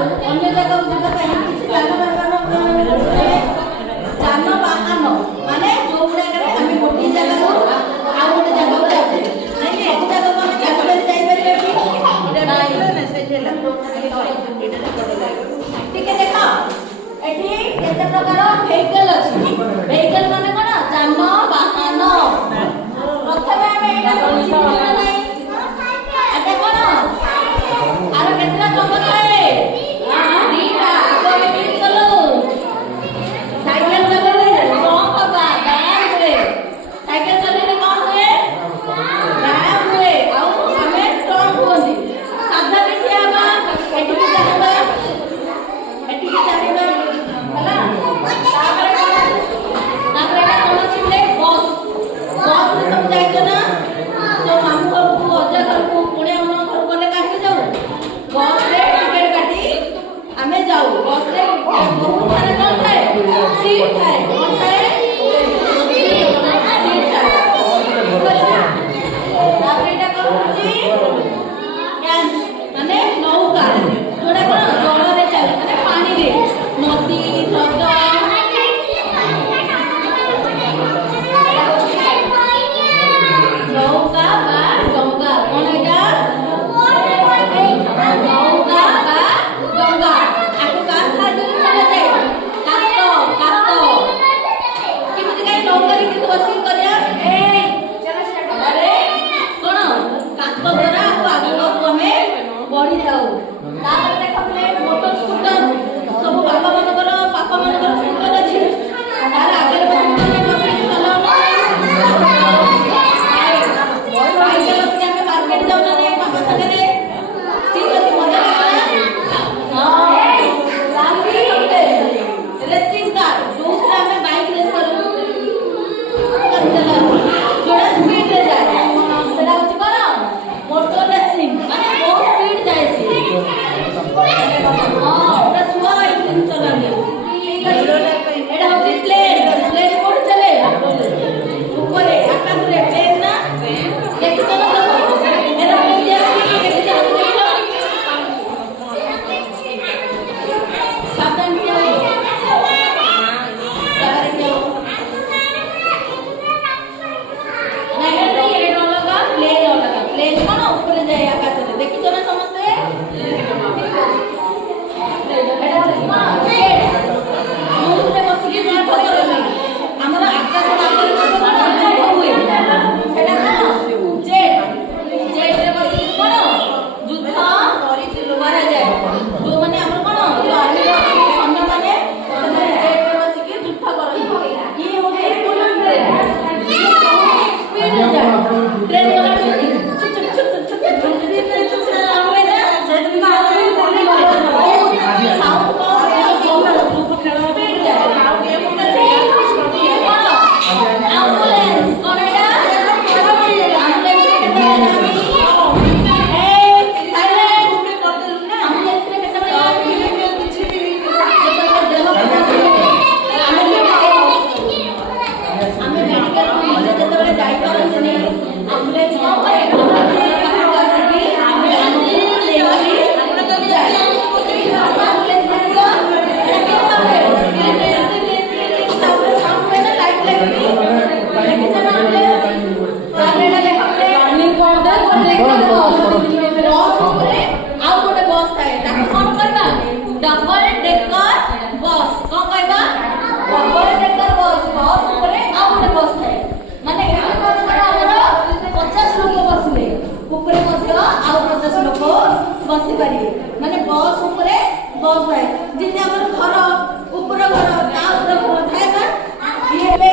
अन्य जगह जागा पे किसी जानबाहन माने जो गुडा करे हमें गोटी जगह रो आ गोटे जगह को जाते नहीं सब जगह को हम चाकले जाई परिबे कि नहीं मेसेज हैला ठीक है देखो एठी केते प्रकार व्हीकल अछि व्हीकल माने कोन जानबाहन प्रथमे हमें एटा चिन्ह नहीं एटा कोन आरो केतरा चमक है दीटा आगो में चलो साइकिल चले स्ट्रांग बाबा बैन हुए साइकिल चले कौन हुए बैन हुए आउ हमें स्ट्रांग होनी साधा भी थियाबा एठी के जाबा हला तापर कौन छिले बस बस रे सब जाइतो ना तो मामू को अजा घर को पुणे मन घर कोले काहे जाऊ बस रे टिकट काटी हमें जाऊ बस रे बहुत सारा कौन थाए सीट थाए कौन थाए सीट थाए तापर एटा कौन छी यान माने नौका जोडा कोन जल रे चले माने पानी रे नदी ह्रद नौका बा गंगा कोन एटा नौका बा गंगा आको का साजु चले जाए कात किमति काई नौका रे कितो बसी करिया अरे कोन कात द्वारा आको हमें बढ़ी जाऊ तापर देखले मोटर स्कूटर सब पापा मनकर स्कूटर अछि तार आगे बसी चलाओ साइकिल से हमें मार्केट जाऊ ना रे पापा संगे ठीक अछि मजा हां लागी होते इलेक्ट्रिक कार दूसरा हमें बाइक रेस करू जोड़ा स्पीड रे जाए सेटा होची कोन मोटर रेसिंग माने बहुत स्पीड जाए सी हां ओटा सुआ बाइक चलानी एटा होची प्लेन कोड चले ऊपर आकाश रे प्लेन ना देखि चलो एरोप्लेन दिया देखि चलो सावधान किया बाहर किया नहीं ये लगा प्लेन कोन ऊपर जाए आकाश रे देखि चलो समझते एटा मां मुझे बस ये ना पता हमरा आकाश मार्ग रे कोन हुए एटा कोन जेट रे बस कोन युद्ध करा जाए जो माने हमर कोन जो आर्मी रो सैन्य माने जेट रे बस के युद्ध करन ये होते बुलेट ट्रेन स्पीड जाए ट्रेन वाला डबल डेकर बस कौन कहबा डबल डेकर बस ऊपर आ गोटे बस थाए माने एटा कोन हमरा 50 लोग बसले ऊपर मध्य आ 50 लोग बसी पारिबे माने बस ऊपर बस थाए जिते हमर घर ऊपर घर ता ऊपर थाए ना ये